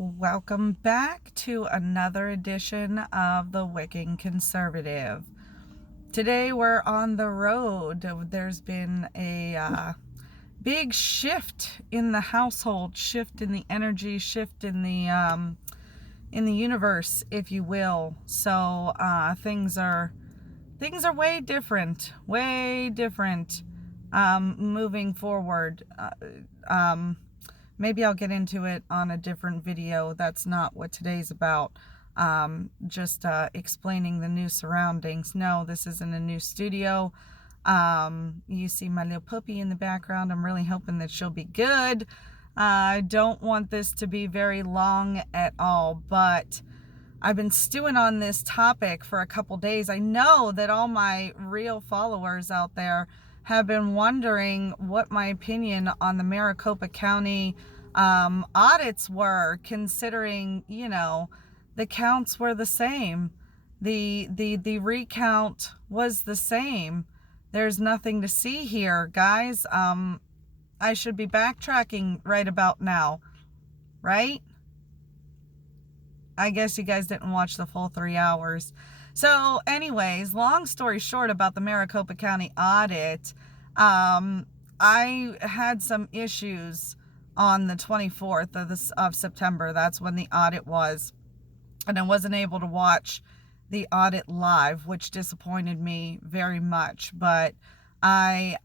Welcome back to another edition of the Wicking Conservative. Today we're on the road. There's been a big shift in the household, shift in the energy, shift in the universe, if you will. So things are way different, moving forward. Maybe I'll get into it on a different video. That's not what today's about. Just explaining the new surroundings. No, this isn't a new studio. You see my little puppy in the background. I'm really hoping that she'll be good. I don't want this to be very long at all, but I've been stewing on this topic for a couple days. I know that all my real followers out there have been wondering what my opinion on the Maricopa County audits were, considering, the counts were the same. The recount was the same. There's nothing to see here, guys. I should be backtracking right about now, right? I guess you guys didn't watch the full 3 hours. So anyways, long story short about the Maricopa County audit, I had some issues on the 24th of September. That's when the audit was. And I wasn't able to watch the audit live, which disappointed me very much. But I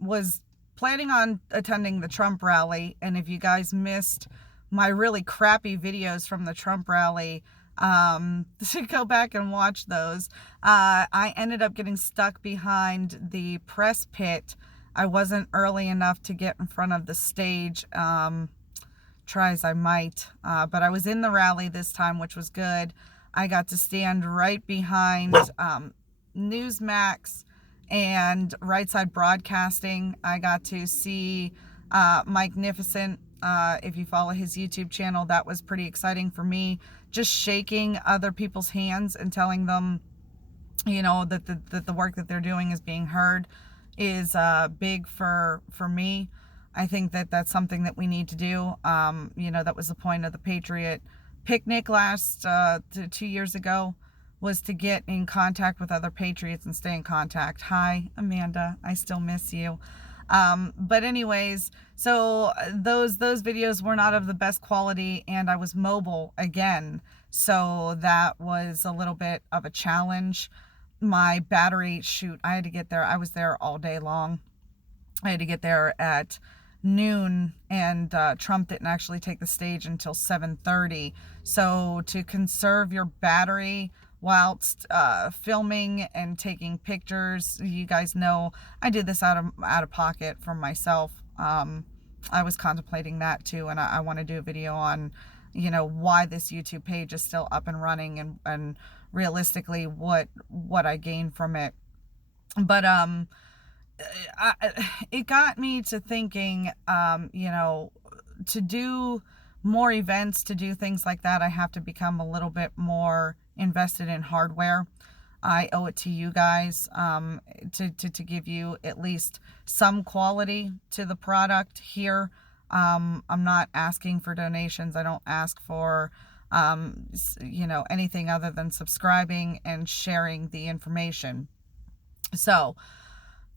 was planning on attending the Trump rally. And if you guys missed my really crappy videos from the Trump rally, to go back and watch those. I ended up getting stuck behind the press pit. I wasn't early enough to get in front of the stage, try as I might, but I was in the rally this time, which was good. I got to stand right behind Newsmax and Right Side Broadcasting. I got to see Mike Nificent. If you follow his YouTube channel, that was pretty exciting for me. Just shaking other people's hands and telling them, that the work that they're doing is being heard is big for me. I think that that's something that we need to do. That was the point of the Patriot Picnic last 2 years ago, was to get in contact with other patriots and stay in contact. Hi, Amanda. I still miss you. But anyways, so those videos were not of the best quality, and I was mobile again. So that was a little bit of a challenge. My battery, I had to get there. I was there all day long. I had to get there at noon, and Trump didn't actually take the stage until 7:30. So to conserve your battery whilst filming and taking pictures, you guys know I did this out of pocket for myself. I was contemplating that too, and I want to do a video on why this YouTube page is still up and running, and realistically what I gained from it. But it got me to thinking, to do more events, to do things like that, I have to become a little bit more invested in hardware. I owe it to you guys to give you at least some quality to the product here. I'm not asking for donations. I don't ask for anything other than subscribing and sharing the information. So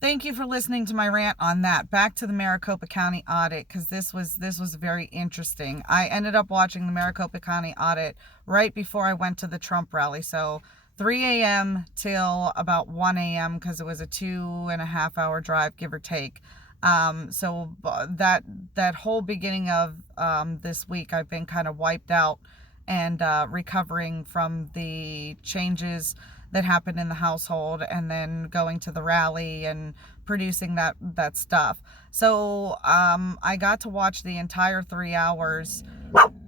thank you for listening to my rant on that. Back to the Maricopa County audit, because this was very interesting. I ended up watching the Maricopa County audit right before I went to the Trump rally. So 3 a.m. till about 1 a.m. because it was a 2.5 hour drive, give or take. So that whole beginning of this week, I've been kind of wiped out and recovering from the changes that happened in the household, and then going to the rally and producing that stuff. So I got to watch the entire 3 hours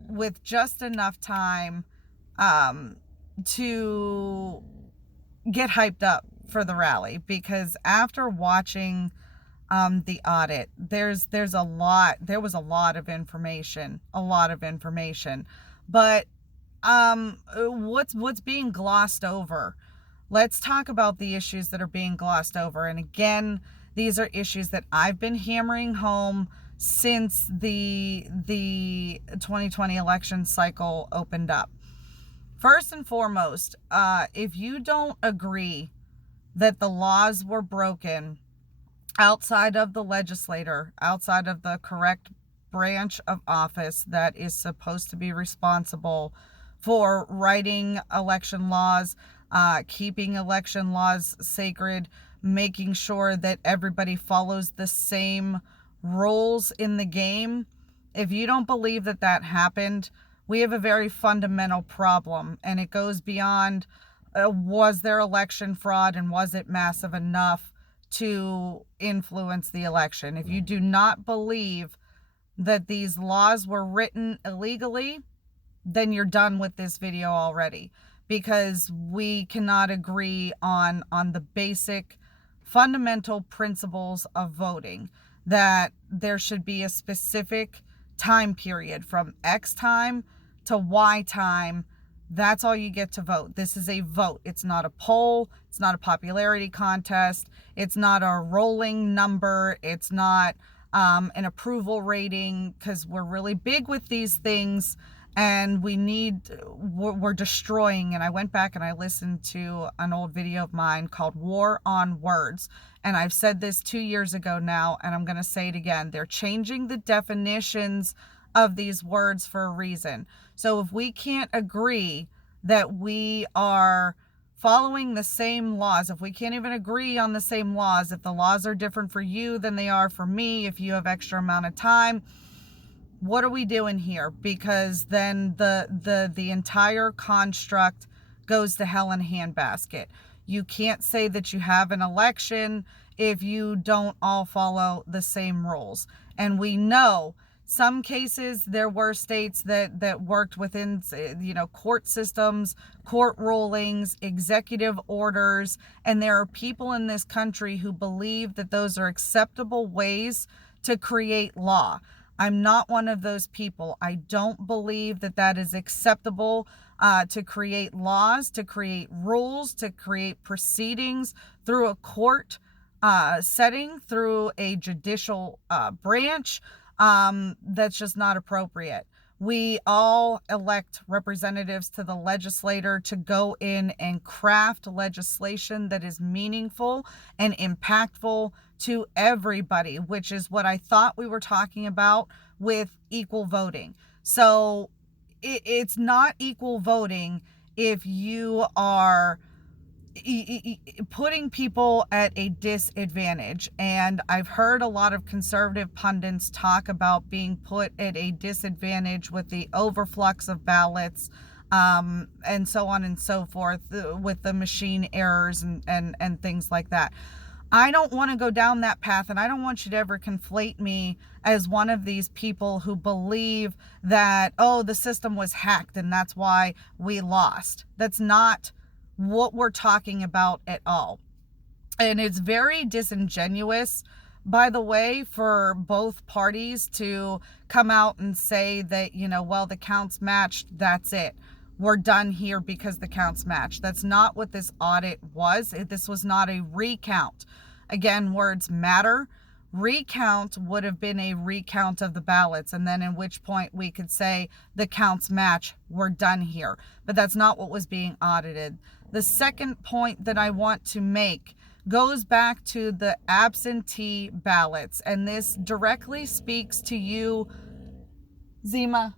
with just enough time to get hyped up for the rally, because after watching the audit, there was a lot of information, but what's being glossed over? Let's talk about the issues that are being glossed over. And again, these are issues that I've been hammering home since the 2020 election cycle opened up. First and foremost, if you don't agree that the laws were broken outside of the legislator, outside of the correct branch of office that is supposed to be responsible for writing election laws, keeping election laws sacred, making sure that everybody follows the same rules in the game. If you don't believe that that happened, we have a very fundamental problem, and it goes beyond was there election fraud and was it massive enough to influence the election. If you do not believe that these laws were written illegally, then you're done with this video already, because we cannot agree on the basic fundamental principles of voting, that there should be a specific time period from X time to Y time. That's all you get to vote. This is a vote. It's not a poll. It's not a popularity contest. It's not a rolling number. It's not an approval rating, because we're really big with these things, and we're destroying. And I went back and I listened to an old video of mine called War on Words. And I've said this 2 years ago now, and I'm going to say it again. They're changing the definitions of these words for a reason. So if we can't agree that we are following the same laws, if we can't even agree on the same laws, if the laws are different for you than they are for me, if you have extra amount of time, what are we doing here? Because then the entire construct goes to hell in a handbasket. You can't say that you have an election if you don't all follow the same rules. And we know some cases there were states that worked within, court systems, court rulings, executive orders, and there are people in this country who believe that those are acceptable ways to create law. I'm not one of those people. I don't believe that that is acceptable to create laws, to create rules, to create proceedings through a court setting, through a judicial branch. That's just not appropriate. We all elect representatives to the legislature to go in and craft legislation that is meaningful and impactful to everybody, which is what I thought we were talking about with equal voting. So it's not equal voting if you are putting people at a disadvantage. And I've heard a lot of conservative pundits talk about being put at a disadvantage with the overflux of ballots, and so on and so forth, with the machine errors and things like that. I don't want to go down that path, and I don't want you to ever conflate me as one of these people who believe that, oh, the system was hacked and that's why we lost. That's not what we're talking about at all. And it's very disingenuous, by the way, for both parties to come out and say that, well, the counts matched, that's it. We're done here because the counts matched. That's not what this audit was. This was not a recount. Again, words matter. Recount would have been a recount of the ballots, and then in which point we could say the counts match, we're done here. But that's not what was being audited. The second point that I want to make goes back to the absentee ballots, and this directly speaks to you, Zima.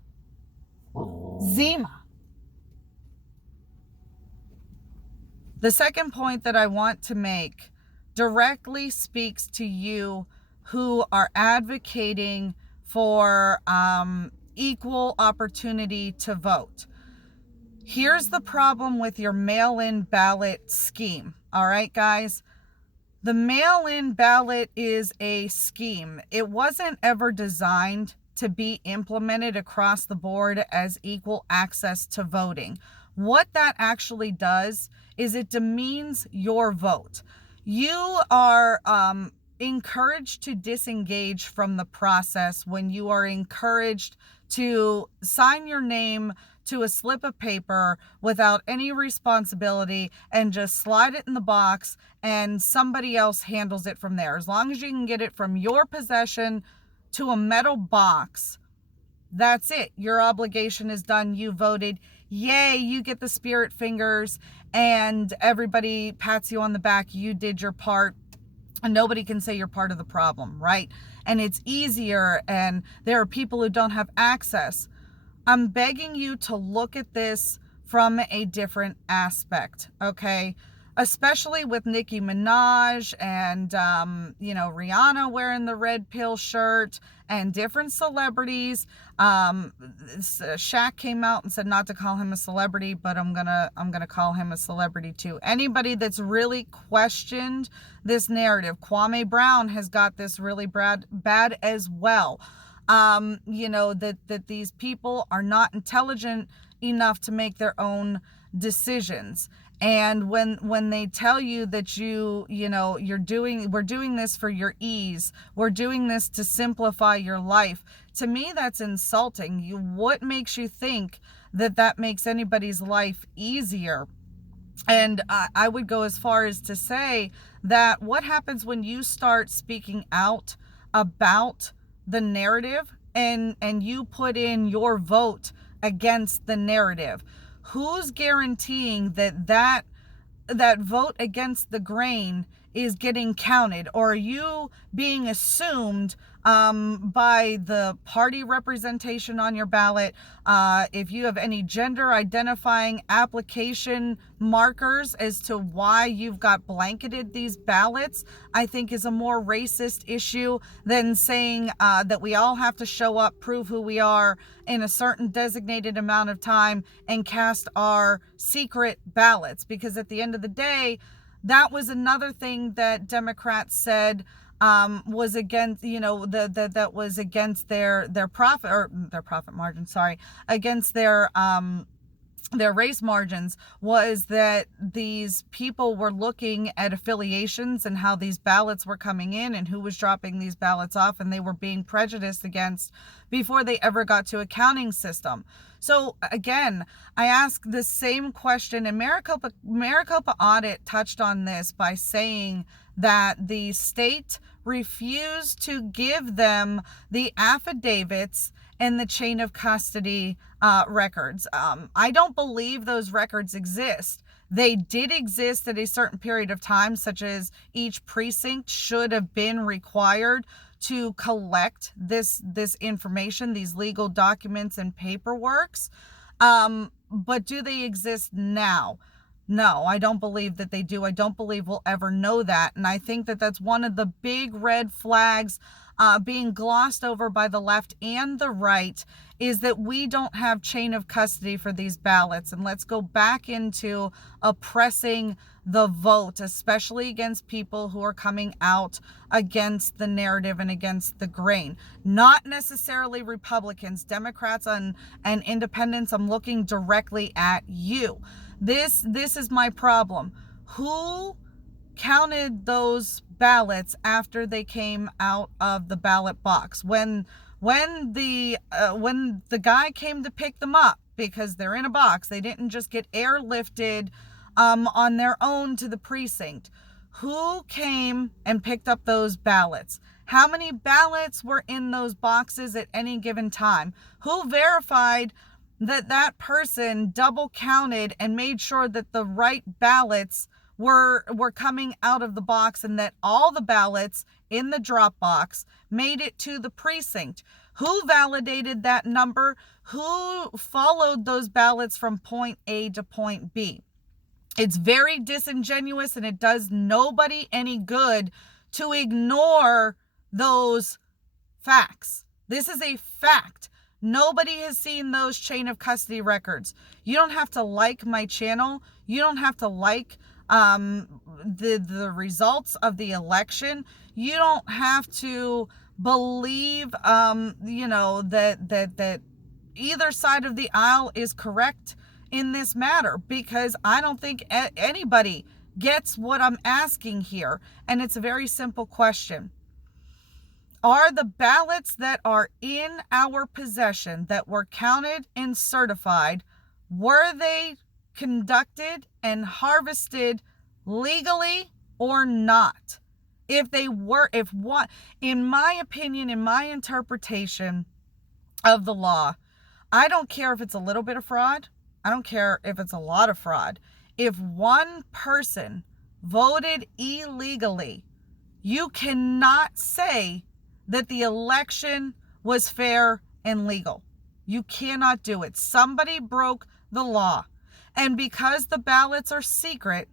The second point that I want to make directly speaks to you who are advocating for equal opportunity to vote. Here's the problem with your mail-in ballot scheme. All right, guys? The mail-in ballot is a scheme. It wasn't ever designed to be implemented across the board as equal access to voting. What that actually does is it demeans your vote. You are encouraged to disengage from the process when you are encouraged to sign your name to a slip of paper without any responsibility and just slide it in the box and somebody else handles it from there. As long as you can get it from your possession to a metal box, that's it. Your obligation is done. You voted. Yay, you get the spirit fingers and everybody pats you on the back. You did your part. And nobody can say you're part of the problem, right? And it's easier, and there are people who don't have access. I'm begging you to look at this from a different aspect, okay? Especially with Nicki Minaj and, Rihanna wearing the red pill shirt and different celebrities. Shaq came out and said not to call him a celebrity, but I'm gonna call him a celebrity too. Anybody that's really questioned this narrative, Kwame Brown has got this really bad as well. That these people are not intelligent enough to make their own decisions. And when they tell you that we're doing this for your ease, we're doing this to simplify your life, to me that's insulting. What makes you think that makes anybody's life easier? And I would go as far as to say that what happens when you start speaking out about the narrative and you put in your vote against the narrative? Who's guaranteeing that vote against the grain is getting counted? Or are you being assumed by the party representation on your ballot? If you have any gender identifying application markers as to why you've got blanketed these ballots, I think is a more racist issue than saying that we all have to show up, prove who we are in a certain designated amount of time and cast our secret ballots. Because at the end of the day, that was another thing that Democrats said was against, that was against their profit margin, against their race margins, was that these people were looking at affiliations and how these ballots were coming in and who was dropping these ballots off, and they were being prejudiced against before they ever got to a counting system. So again, I ask the same question, and Maricopa Audit touched on this by saying that the state refused to give them the affidavits and the chain of custody records. I don't believe those records exist. They did exist at a certain period of time, such as each precinct should have been required to collect this information, these legal documents and paperworks. But do they exist now? No, I don't believe that they do. I don't believe we'll ever know that. And I think that that's one of the big red flags being glossed over by the left and the right, is that we don't have chain of custody for these ballots. And let's go back into oppressing the vote, especially against people who are coming out against the narrative and against the grain. Not necessarily Republicans, Democrats, and independents. I'm looking directly at you. This is my problem. Who counted those ballots after they came out of the ballot box? When the guy came to pick them up, because they're in a box, they didn't just get airlifted on their own to the precinct. Who came and picked up those ballots? How many ballots were in those boxes at any given time? Who verified that person double counted and made sure that the right ballots were coming out of the box, and that all the ballots in the drop box made it to the precinct? Who validated that number? Who followed those ballots from point A to point B? It's very disingenuous, and it does nobody any good to ignore those facts. This is a fact. Nobody has seen those chain of custody records. You don't have to like my channel. You don't have to like the results of the election. You don't have to believe that either side of the aisle is correct in this matter, because I don't think anybody gets what I'm asking here. And it's a very simple question. Are the ballots that are in our possession, that were counted and certified, were they conducted and harvested legally or not? If one, in my opinion, in my interpretation of the law, I don't care if it's a little bit of fraud. I don't care if it's a lot of fraud. If one person voted illegally, you cannot say that the election was fair and legal. You cannot do it. Somebody broke the law. And because the ballots are secret,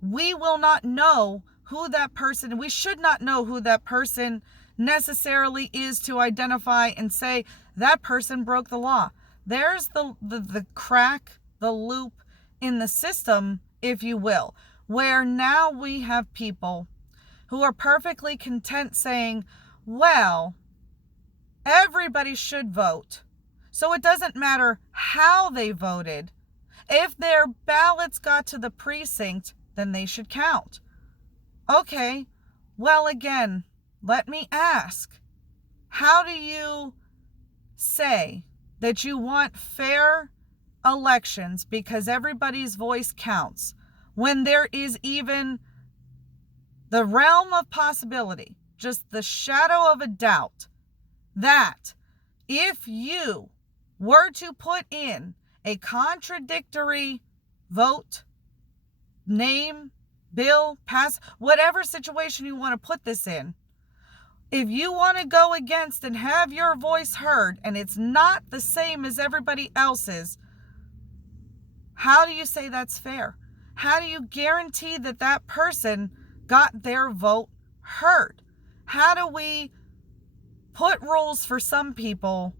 we will not know who that person, we should not know who that person necessarily is to identify and say that person broke the law. There's the crack, the loop in the system, if you will, where now we have people who are perfectly content saying, well, everybody should vote. So it doesn't matter how they voted. If their ballots got to the precinct, then they should count. Okay, well, again, let me ask, how do you say that you want fair elections because everybody's voice counts when there is even the realm of possibility, just the shadow of a doubt, that if you were to put in a contradictory vote, name, bill, pass, whatever situation you want to put this in, if you want to go against and have your voice heard and it's not the same as everybody else's, how do you say that's fair? How do you guarantee that that person got their vote heard? How do we put rules for some people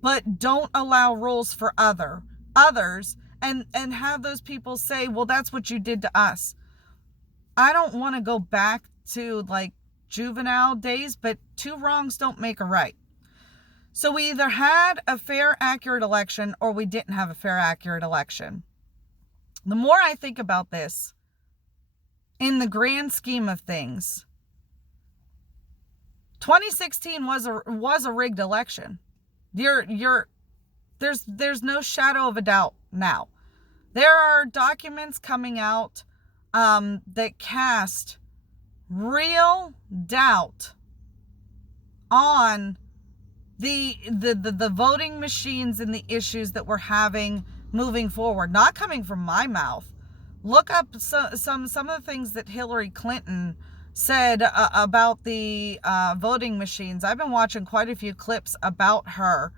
but don't allow rules for others and have those people say, well, that's what you did to us? I don't want to go back to like juvenile days, but two wrongs don't make a right. So we either had a fair, accurate election or we didn't have a fair, accurate election. The more I think about this, in the grand scheme of things, 2016 was a rigged election. There's no shadow of a doubt now. There are documents coming out that cast real doubt on the voting machines and the issues that we're having moving forward. Not coming from my mouth. Look up some of the things that Hillary Clinton said about the voting machines. I've been watching quite a few clips about her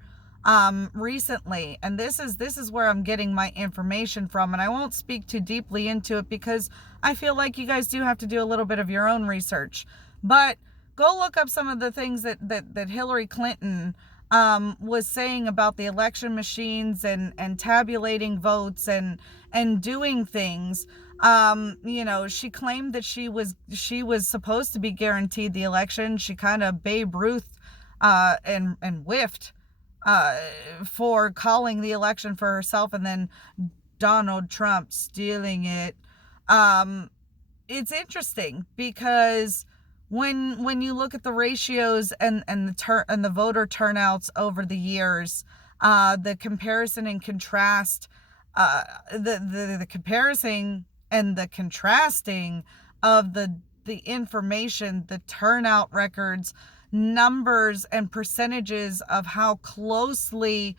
recently, and this is where I'm getting my information from, and I won't speak too deeply into it because I feel like you guys do have to do a little bit of your own research. But go look up some of the things that Hillary Clinton was saying about the election machines and tabulating votes and doing things. She claimed that she was supposed to be guaranteed the election. She kind of Babe Ruth and whiffed for calling the election for herself, and then Donald Trump stealing it. It's interesting because when you look at the ratios and the voter turnouts over the years, the comparison and contrast, the comparison and the contrasting of the information, the turnout records, numbers and percentages of how closely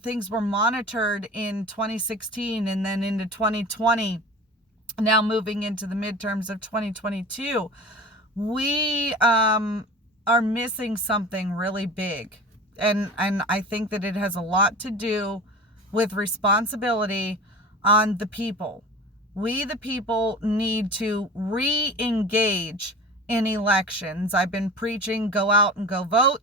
things were monitored in 2016 and then into 2020, now moving into the midterms of 2022, we are missing something really big. And I think that it has a lot to do with responsibility on the people. We, the people, need to re-engage in elections. I've been preaching go out and go vote.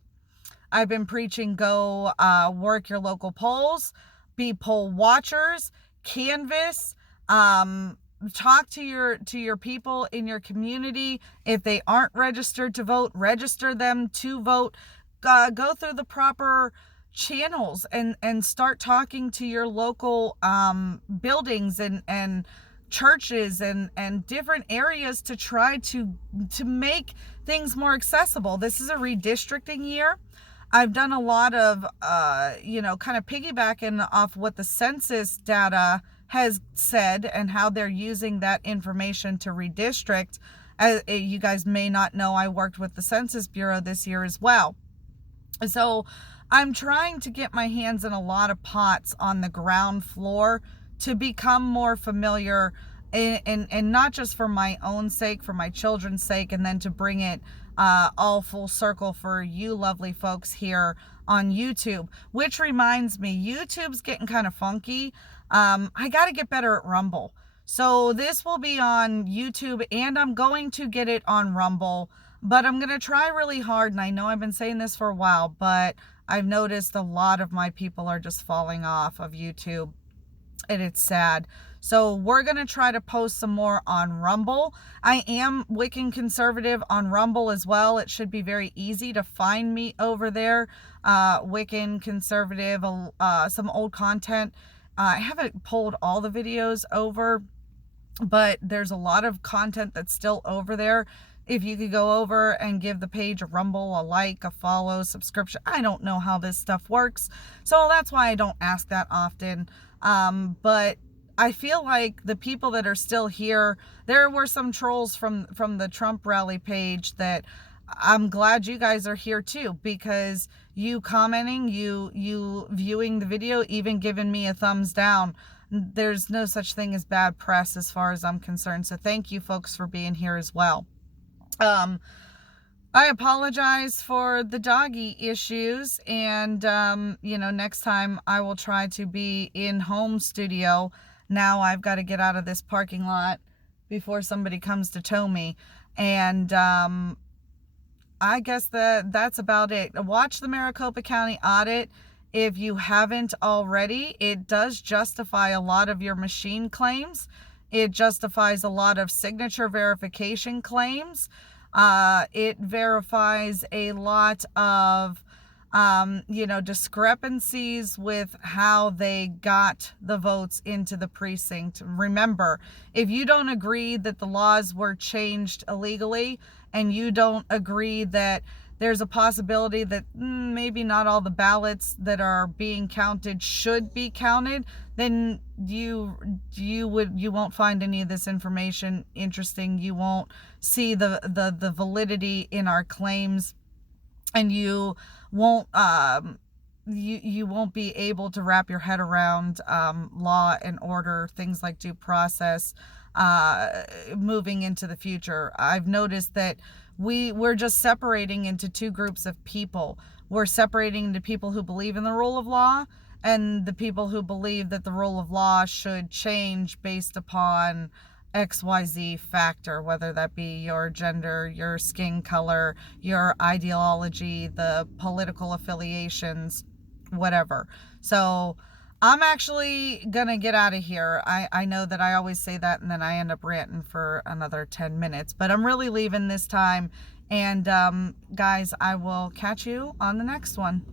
I've been preaching go work your local polls, be poll watchers, canvass, talk to your people in your community. If they aren't registered to vote, register them to vote. Go through the proper channels and start talking to your local buildings and churches and different areas to try to make things more accessible. This is a redistricting year. I've done a lot of kind of piggybacking off what the census data has said and how they're using that information to redistrict. You guys may not know I worked with the Census Bureau this year as well. So I'm trying to get my hands in a lot of pots on the ground floor to become more familiar, and not just for my own sake, for my children's sake, and then to bring it all full circle for you lovely folks here on YouTube. Which reminds me, YouTube's getting kind of funky. I got to get better at Rumble. So this will be on YouTube, and I'm going to get it on Rumble, but I'm going to try really hard. And I know I've been saying this for a while, but I've noticed a lot of my people are just falling off of YouTube, and it's sad. So we're going to try to post some more on Rumble. I am Wiccan Conservative on Rumble as well. It should be very easy to find me over there. Wiccan Conservative, some old content. I haven't pulled all the videos over, but there's a lot of content that's still over there. If you could go over and give the page a Rumble, a like, a follow, subscription. I don't know how this stuff works, so that's why I don't ask that often. But I feel like the people that are still here, there were some trolls from the Trump rally page that I'm glad you guys are here too, because you commenting, you viewing the video, even giving me a thumbs down. There's no such thing as bad press as far as I'm concerned. So thank you folks for being here as well. I apologize for the doggy issues, and next time I will try to be in home studio. Now I've got to get out of this parking lot before somebody comes to tow me. And I guess that's about it. Watch the Maricopa County audit if you haven't already. It does justify a lot of your machine claims. It justifies a lot of signature verification claims. It verifies a lot of discrepancies with how they got the votes into the precinct. Remember, if you don't agree that the laws were changed illegally, and you don't agree that there's a possibility that maybe not all the ballots that are being counted should be counted, then you won't find any of this information interesting. You won't see the validity in our claims, and you won't you won't be able to wrap your head around law and order, things like due process, moving into the future. I've noticed that we're just separating into two groups of people. We're separating into people who believe in the rule of law, and the people who believe that the rule of law should change based upon XYZ factor, whether that be your gender, your skin color, your ideology, the political affiliations, whatever. So I'm actually gonna get out of here. I know that I always say that and then I end up ranting for another 10 minutes, but I'm really leaving this time. And guys, I will catch you on the next one.